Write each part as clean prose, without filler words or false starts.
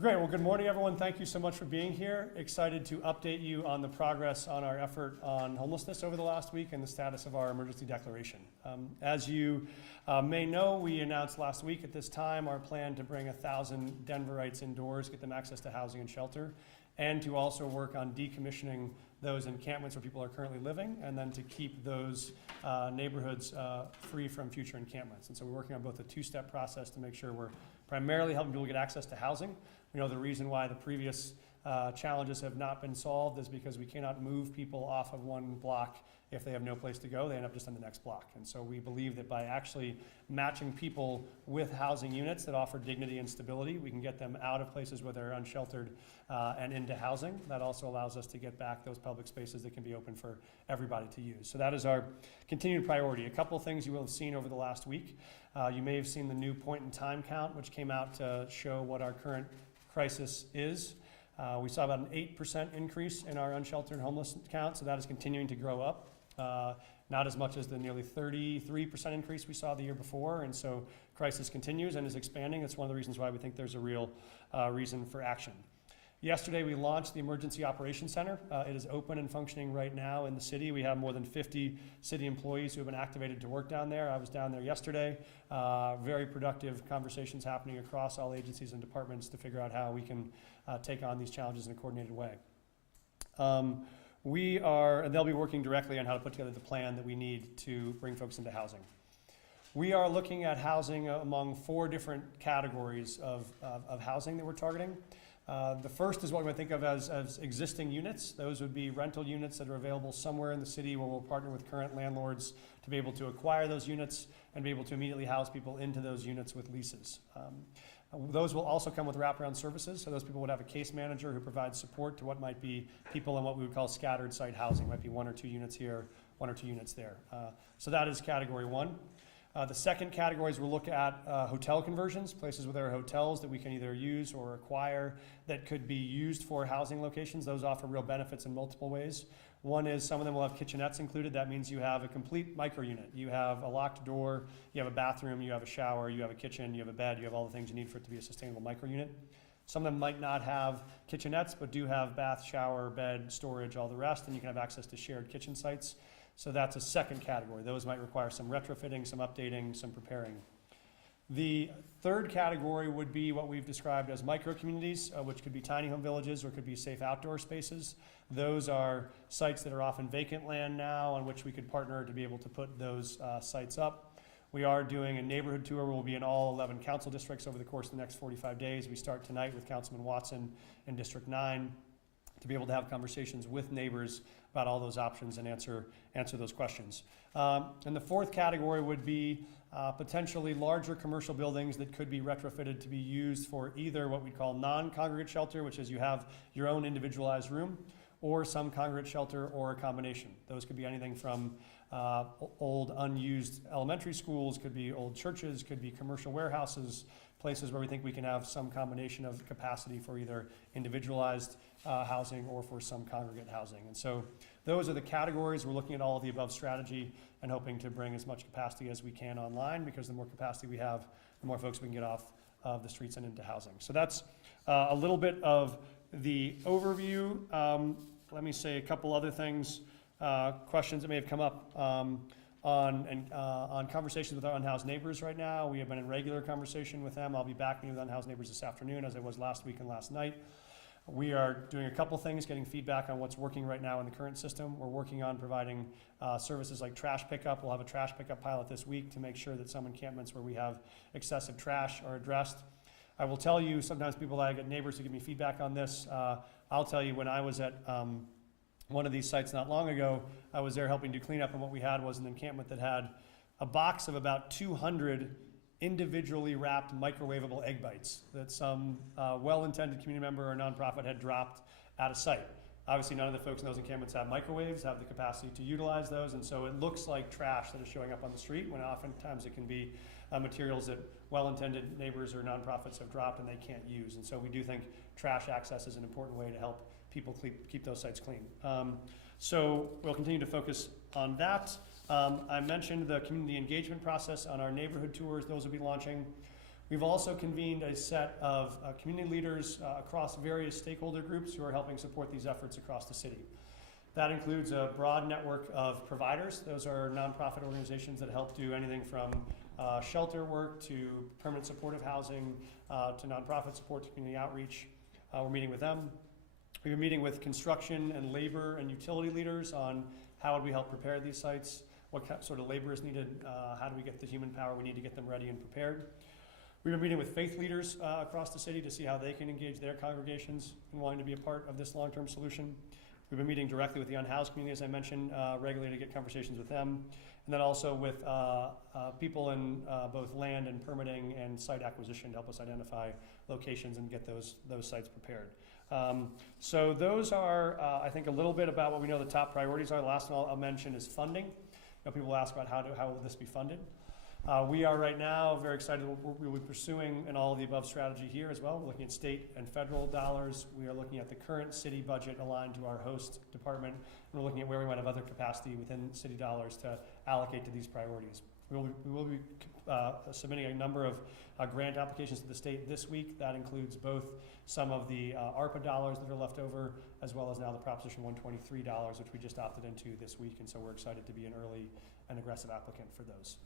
Great, well, good morning, everyone. Thank you so much for being here. Excited to update you on the progress on our effort on homelessness over the last week and the status of our emergency declaration. As you may know, we announced last week at this time our plan to bring 1,000 Denverites indoors, get them access to housing and shelter, and to also work on decommissioning those encampments where people are currently living, and then to keep those neighborhoods free from future encampments. And so we're working on both a two-step process to make sure we're primarily helping people get access to housing. We know the reason why the previous challenges have not been solved is because we cannot move people off of one block if they have no place to go. They end up just on the next block. And so we believe that by actually matching people with housing units that offer dignity and stability, we can get them out of places where they're unsheltered and into housing. That also allows us to get back those public spaces that can be open for everybody to use. So that is our continued priority. A couple of things you will have seen over the last week. You may have seen the new point in time count, which came out to show what our current crisis is. We saw about an 8% increase in our unsheltered and homeless count, so that is continuing to grow up. Not as much as the nearly 33% increase we saw the year before, and so crisis continues and is expanding. It's one of the reasons why we think there's a real reason for action. Yesterday we launched the Emergency Operations Center. It is open and functioning right now in the city. We have more than 50 city employees who have been activated to work down there. I was down there yesterday. Very productive conversations happening across all agencies and departments to figure out how we can take on these challenges in a coordinated way. And they'll be working directly on how to put together the plan that we need to bring folks into housing. We are looking at housing among 4 different categories of housing that we're targeting. The first is what we think of as existing units. Those would be rental units that are available somewhere in the city where we'll partner with current landlords to be able to acquire those units and be able to immediately house people into those units with leases. Those will also come with wraparound services, so those people would have a case manager who provides support to what might be people in what we would call scattered site housing. Might be 1 or 2 units here, 1 or 2 units there. So that is category 1. The second category is we'll look at hotel conversions, places where there are hotels that we can either use or acquire that could be used for housing locations. Those offer real benefits in multiple ways. One is some of them will have kitchenettes included. That means you have a complete micro unit. You have a locked door, you have a bathroom, you have a shower, you have a kitchen, you have a bed, you have all the things you need for it to be a sustainable micro unit. Some of them might not have kitchenettes, but do have bath, shower, bed, storage, all the rest, and you can have access to shared kitchen sites. So that's a second category. Those might require some retrofitting, some updating, some preparing. The third category would be what we've described as micro communities, which could be tiny home villages or could be safe outdoor spaces. Those are sites that are often vacant land now on which we could partner to be able to put those sites up. We are doing a neighborhood tour. We'll be in all 11 council districts over the course of the next 45 days. We start tonight with Councilman Watson in District 9 to be able to have conversations with neighbors about all those options and answer those questions. And the fourth category would be potentially larger commercial buildings that could be retrofitted to be used for either what we call non-congregate shelter, which is you have your own individualized room, or some congregate shelter, or a combination. Those could be anything from old unused elementary schools, could be old churches, could be commercial warehouses, places where we think we can have some combination of capacity for either individualized housing or for some congregate housing. And so those are the categories. We're looking at all of the above strategy and hoping to bring as much capacity as we can online, because the more capacity we have, the more folks we can get off of the streets and into housing. So that's a little bit of the overview. Let me say a couple other things, questions that may have come up on conversations with our unhoused neighbors right now. We have been in regular conversation with them. I'll be back meeting with unhoused neighbors this afternoon, as I was last week and last night. We are doing a couple things, getting feedback on what's working right now in the current system. We're working on providing services like trash pickup. We'll have a trash pickup pilot this week to make sure that some encampments where we have excessive trash are addressed. I will tell you, sometimes I get neighbors who give me feedback on this. I'll tell you, when I was at one of these sites not long ago, I was there helping do cleanup, and what we had was an encampment that had a box of about 200 individually wrapped microwavable egg bites that some well-intended community member or nonprofit had dropped at a site. Obviously, none of the folks in those encampments have microwaves, have the capacity to utilize those, and so it looks like trash that is showing up on the street, when oftentimes it can be materials that well-intended neighbors or nonprofits have dropped and they can't use. And so we do think trash access is an important way to help people keep those sites clean. So we'll continue to focus on that. I mentioned the community engagement process on our neighborhood tours. Those will be launching. We've also convened a set of community leaders across various stakeholder groups who are helping support these efforts across the city. That includes a broad network of providers. Those are nonprofit organizations that help do anything from shelter work to permanent supportive housing to nonprofit support to community outreach. We're meeting with them. We've been meeting with construction and labor and utility leaders on how would we help prepare these sites, what sort of labor is needed, how do we get the human power we need to get them ready and prepared. We've been meeting with faith leaders across the city to see how they can engage their congregations in wanting to be a part of this long-term solution. We've been meeting directly with the Unhoused community, as I mentioned, regularly to get conversations with them. And then also with people in both land and permitting and site acquisition to help us identify locations and get those sites prepared. So those are, I think, a little bit about what we know the top priorities are. The last one I'll mention is funding. People ask about how will this be funded. We are right now very excited. We'll be pursuing an all of the above strategy here as well. We're looking at state and federal dollars. We are looking at the current city budget aligned to our host department. And we're looking at where we might have other capacity within city dollars to allocate to these priorities. We will be submitting a number of grant applications to the state this week. That includes both some of the ARPA dollars that are left over, as well as now the Proposition 123 dollars, which we just opted into this week. And so we're excited to be an early and aggressive applicant for those.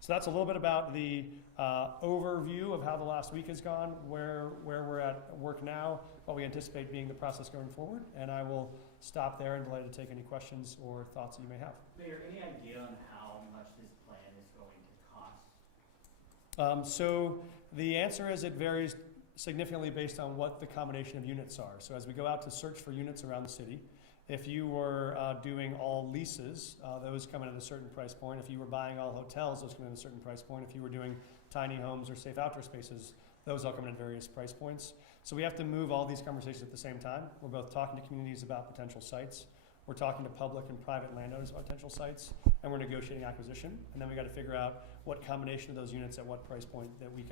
So that's a little bit about the overview of how the last week has gone, where we're at work now, what we anticipate being the process going forward. And I will stop there and delighted to take any questions or thoughts that you may have. Mayor, any idea on how much this plan is going to cost? So the answer is it varies significantly based on what the combination of units are. So as we go out to search for units around the city, if you were doing all leases, those come in at a certain price point. If you were buying all hotels, those come in at a certain price point. If you were doing tiny homes or safe outdoor spaces, those all come in at various price points. So we have to move all these conversations at the same time. We're both talking to communities about potential sites. We're talking to public and private landowners about potential sites, and we're negotiating acquisition. And then we got to figure out what combination of those units at what price point that we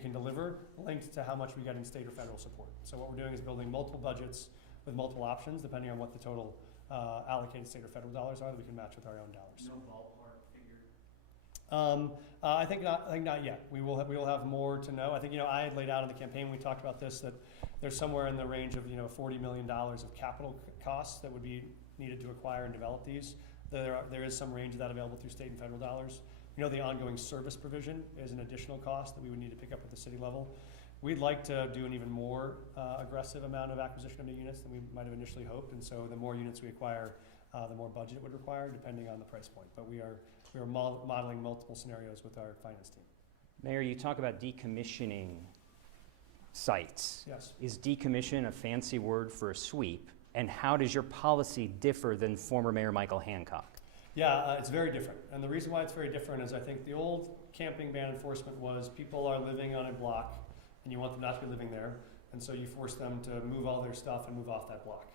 can deliver, linked to how much we get in state or federal support. So what we're doing is building multiple budgets with multiple options, depending on what the total allocated state or federal dollars are that we can match with our own dollars. No ballpark figure? I think not yet. We will have more to know. I think, I had laid out in the campaign, we talked about this, that there's somewhere in the range of, $40 million of capital costs that would be needed to acquire and develop these. There is some range of that available through state and federal dollars. The ongoing service provision is an additional cost that we would need to pick up at the city level. We'd like to do an even more aggressive amount of acquisition of new units than we might have initially hoped, and so the more units we acquire, the more budget it would require, depending on the price point. But we are modeling multiple scenarios with our finance team. Mayor, you talk about decommissioning sites. Yes. Is decommission a fancy word for a sweep? And how does your policy differ than former Mayor Michael Hancock? Yeah, it's very different. And the reason why it's very different is I think the old camping ban enforcement was people are living on a block and you want them not to be living there, and so you force them to move all their stuff and move off that block.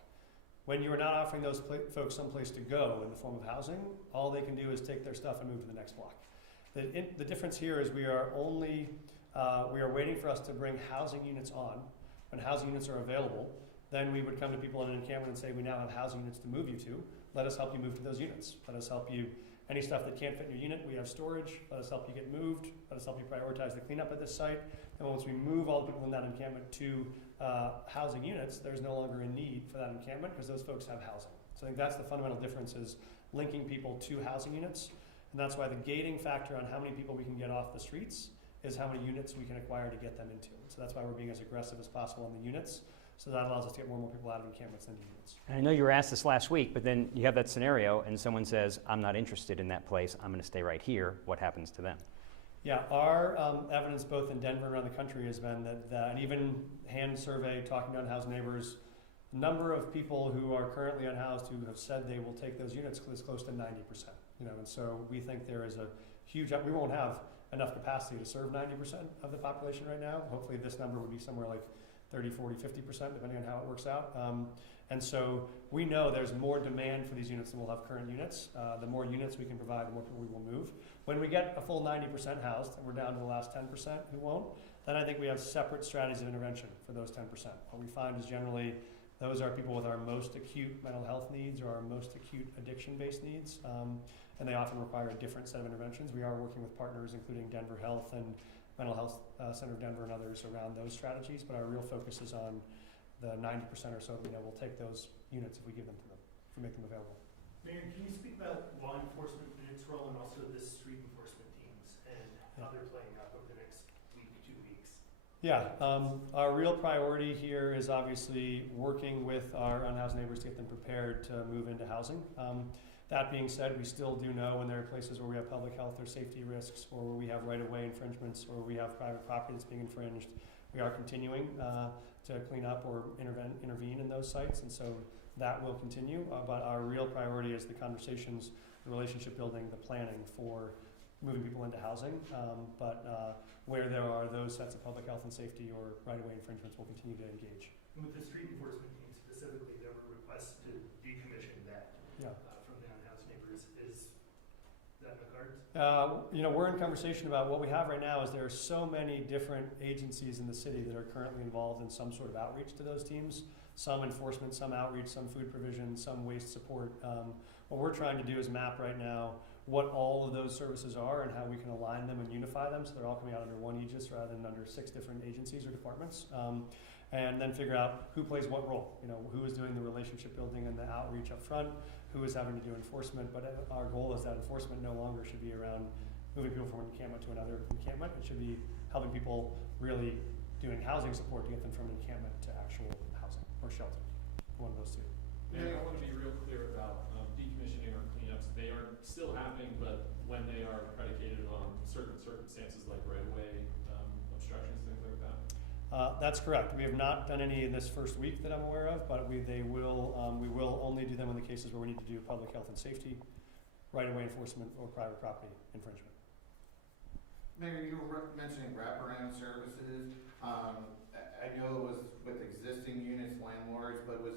When you are not offering those folks someplace to go in the form of housing, all they can do is take their stuff and move to the next block. The difference here is we are waiting for us to bring housing units on. When housing units are available, then we would come to people in an encampment and say, we now have housing units to move you to. Let us help you move to those units. Let us help you, any stuff that can't fit in your unit, we have storage. Let us help you get moved. Let us help you prioritize the cleanup at this site. And once we move all the people in that encampment to housing units, there's no longer a need for that encampment because those folks have housing. So I think that's the fundamental difference, is linking people to housing units. And that's why the gating factor on how many people we can get off the streets is how many units we can acquire to get them into. So that's why we're being as aggressive as possible on the units. So that allows us to get more and more people out of encampments than units. And I know you were asked this last week, but then you have that scenario and someone says, I'm not interested in that place, I'm going to stay right here. What happens to them? Yeah, our evidence both in Denver and around the country has been that and even hand survey, talking to unhoused neighbors, the number of people who are currently unhoused who have said they will take those units is close to 90%. And so we think there is a huge, we won't have enough capacity to serve 90% of the population right now. Hopefully this number would be somewhere like 30, 40, 50%, depending on how it works out. And so we know there's more demand for these units than we'll have current units. The more units we can provide, the more people we will move. When we get a full 90% housed, and we're down to the last 10% who won't, then I think we have separate strategies of intervention for those 10%. What we find is generally those are people with our most acute mental health needs or our most acute addiction-based needs, and they often require a different set of interventions. We are working with partners, including Denver Health and Mental Health Center of Denver and others around those strategies, but our real focus is on the 90% or so that we know will take those units if we give them to them, if we make them available. Mayor, can you speak about law enforcement and its role, and also the street enforcement teams and how they're playing out over the next week, 2 weeks? Yeah, our real priority here is obviously working with our unhoused neighbors to get them prepared to move into housing. That being said, we still do know when there are places where we have public health or safety risks, or where we have right-of-way infringements, or we have private property that's being infringed. We are continuing to clean up or intervene in those sites, and so that will continue. But our real priority is the conversations, the relationship building, the planning for moving people into housing. Where there are those sets of public health and safety or right-of-way infringements, we'll continue to engage. And with the street enforcement team specifically, there were requests to decommission that from the unhoused neighbors. Is that in the cards? We're in conversation about what we have right now is there are so many different agencies in the city that are currently involved in some sort of outreach to those teams. Some enforcement, some outreach, some food provision, some waste support. What we're trying to do is map right now what all of those services are and how we can align them and unify them so they're all coming out under one aegis rather than under 6 different agencies or departments. And then figure out who plays what role. Who is doing the relationship building and the outreach up front, who is having to do enforcement. But our goal is that enforcement no longer should be around moving people from one encampment to another encampment. It should be helping people really doing housing support to get them from encampment to actual housing or shelter. One of those two. Mayor, I want to be real clear about decommissioning or cleanups. They are still happening, but when they are predicated on certain circumstances like right-of-way obstructions, things like that. That's correct. We have not done any in this first week that I'm aware of, but we will only do them in the cases where we need to do public health and safety, right-of-way enforcement, or private property infringement. Mayor, you were mentioning wraparound services. I know it was with existing units, landlords, but would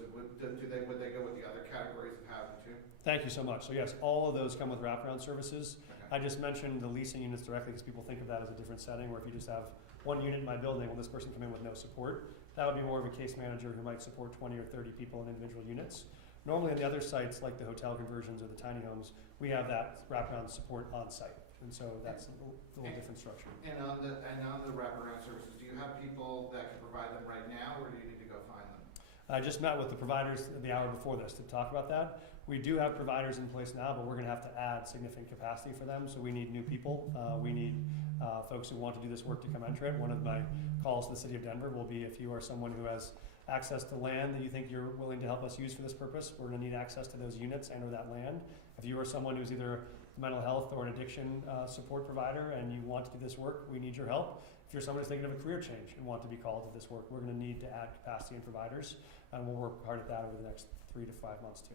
they go with the other categories of housing too? Thank you so much. So yes, all of those come with wraparound services. Okay. I just mentioned the leasing units directly because people think of that as a different setting, where if you just have one unit in my building, will this person come in with no support? That would be more of a case manager who might support 20 or 30 people in individual units. Normally on the other sites, like the hotel conversions or the tiny homes, we have that wraparound support on site. And so that's a little different structure. And on the wraparound services, do you have people that can provide them right now, or do you need to go find them? I just met with the providers the hour before this to talk about that. We do have providers in place now, but we're going to have to add significant capacity for them. So we need new people. We need folks who want to do this work to come enter it. One of my calls to the city of Denver will be if you are someone who has access to land that you think you're willing to help us use for this purpose, we're going to need access to those units and or that land. If you are someone who's either a mental health or an addiction support provider and you want to do this work, we need your help. If you're someone who's thinking of a career change and want to be called to this work, we're going to need to add capacity and providers, and we'll work hard at that over the next 3 to 5 months too.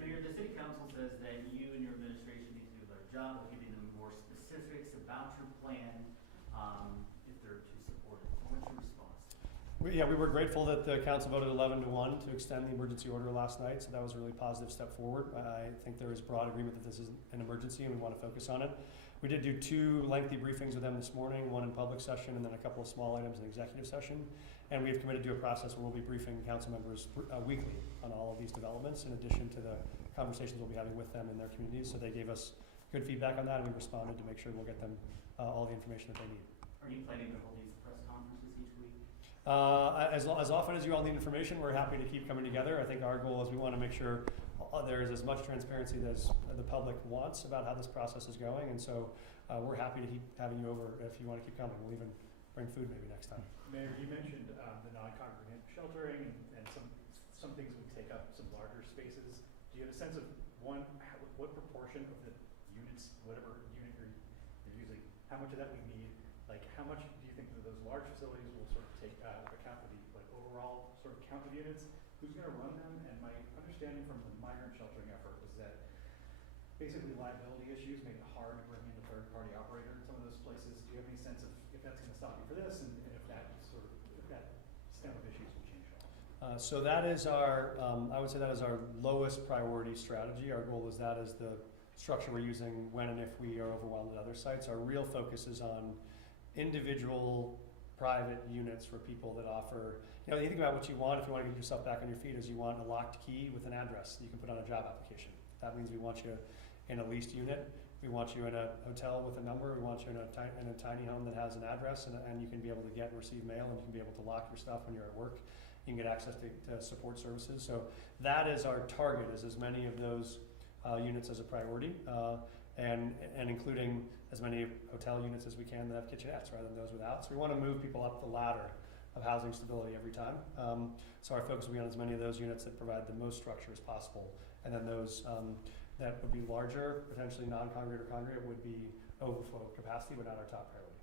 Mayor, the city council says that you and your administration need to do a better job of giving them more specifics about your plan if they're to support it. So what's your response? We were grateful that the council voted 11-1 to extend the emergency order last night, so that was a really positive step forward. I think there is broad agreement that this is an emergency and we want to focus on it. We did do 2 lengthy briefings with them this morning, one in public session and then a couple of small items in executive session. And we've committed to a process where we'll be briefing council members weekly on all of these developments, in addition to the conversations we'll be having with them in their communities. So they gave us good feedback on that, and we responded to make sure we'll get them all the information that they need. Are you planning to hold these press conferences each week? As often as you all need information, we're happy to keep coming together. I think our goal is we want to make sure there is as much transparency as the public wants about how this process is going, and so we're happy to keep having you over if you want to keep coming. We'll even bring food maybe next time. Mayor, you mentioned the non-congregate sheltering and some things would take up some larger spaces. Do you have a sense of what proportion of the units, whatever unit you're using, how much of that we need? Like, how much do you think that those large facilities will sort of take account of the overall sort of count of units? Who's going to run them? And my understanding from the migrant sheltering effort was that basically liability issues make it hard to bring in a third-party operator in some of those places. Do you have any sense of if that's going to stop you for this, and if that stem of issues will change at all? So that is our, I would say that is our lowest priority strategy. Our goal is that is the structure we're using when and if we are overwhelmed at other sites. Our real focus is on individual private units for people that offer, you think about what you want if you want to get yourself back on your feet, is you want a locked key with an address that you can put on a job application. That means we want you in a leased unit. We want you in a hotel with a number. We want you in a tiny home that has an address, and you can be able to get and receive mail, and you can be able to lock your stuff when you're at work. You can get access to support services. So that is our target, is as many of those units as a priority, and including as many hotel units as we can that have kitchenettes rather than those without. So we want to move people up the ladder of housing stability every time. So our focus will be on as many of those units that provide the most structure as possible, and then those that would be larger, potentially non-congregate or congregate, would be overflow capacity, but not our top priority.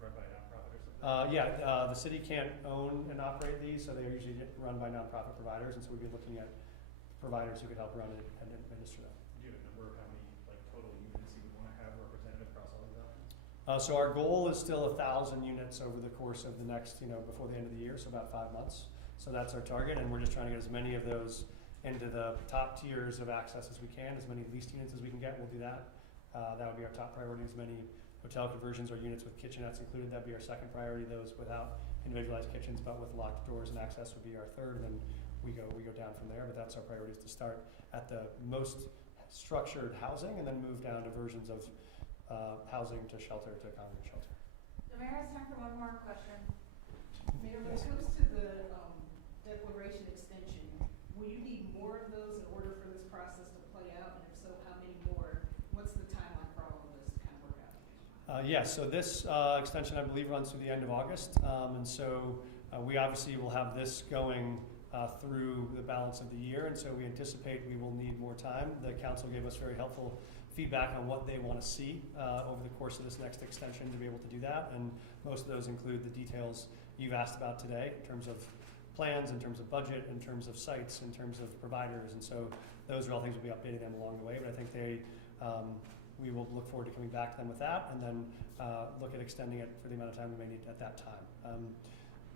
Run by a nonprofit or something? The city can't own and operate these, so they are usually run by nonprofit providers, and so we'd be looking at providers who could help run it and administer them. Do you have a number of how many total units you would want to have represented across all these options? So our goal is still 1,000 units over the course of the next, before the end of the year, so about 5 months. So that's our target, and we're just trying to get as many of those into the top tiers of access as we can, as many leased units as we can get, we'll do that. That would be our top priority, as many hotel conversions or units with kitchenettes included, that'd be our second priority. Those without individualized kitchens but with locked doors and access would be our third, and then we go down from there, but that's our priority, is to start at the most structured housing and then move down to versions of housing to shelter to congregate shelter. The mayor has time for one more question. Mayor, when it Yes. comes to the declaration extension, will you need more of those in order for this process to play out? And if so, how many more? What's the timeline for all of this to kind of work out? Yes, so this extension, I believe, runs through the end of August, and so we obviously will have this going through the balance of the year, and so we anticipate we will need more time. The council gave us very helpful feedback on what they want to see over the course of this next extension to be able to do that, and most of those include the details you've asked about today in terms of plans, in terms of budget, in terms of sites, in terms of providers, and so those are all things we'll be updating them along the way, but I think we will look forward to coming back to them with that, and then look at extending it for the amount of time we may need at that time.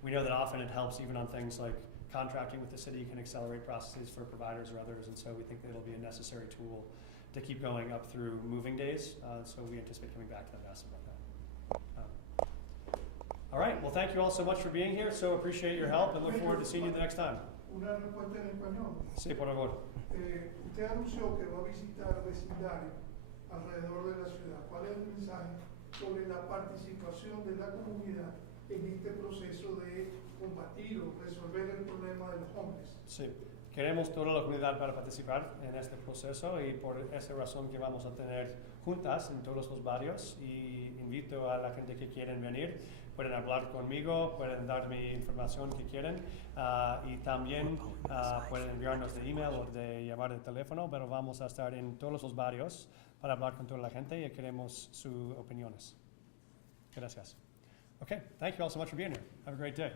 We know that often it helps even on things like contracting with the city can accelerate processes for providers or others, and so we think that it'll be a necessary tool to keep going up through moving days, so we anticipate coming back to them and asking about that. All right, well, thank you all so much for being here, so appreciate your help and look forward to seeing you the next time. Una respuesta en español. Sí, por favor. Usted anunció que va a visitar vecindarios alrededor de la ciudad. ¿Cuál es el mensaje sobre la participación de la comunidad en este proceso de combatir o resolver el problema de los homeless? Sí, queremos toda la comunidad para participar en este proceso y por esa razón que vamos a tener juntas en todos los barrios, y invito a la gente que quieren venir. Pueden hablar conmigo, pueden darme información que quieren, y también pueden enviarnos de email o de llamar de teléfono, pero vamos a estar en todos los barrios para hablar con toda la gente y queremos sus opiniones. Gracias. Okay, thank you all so much for being here. Have a great day.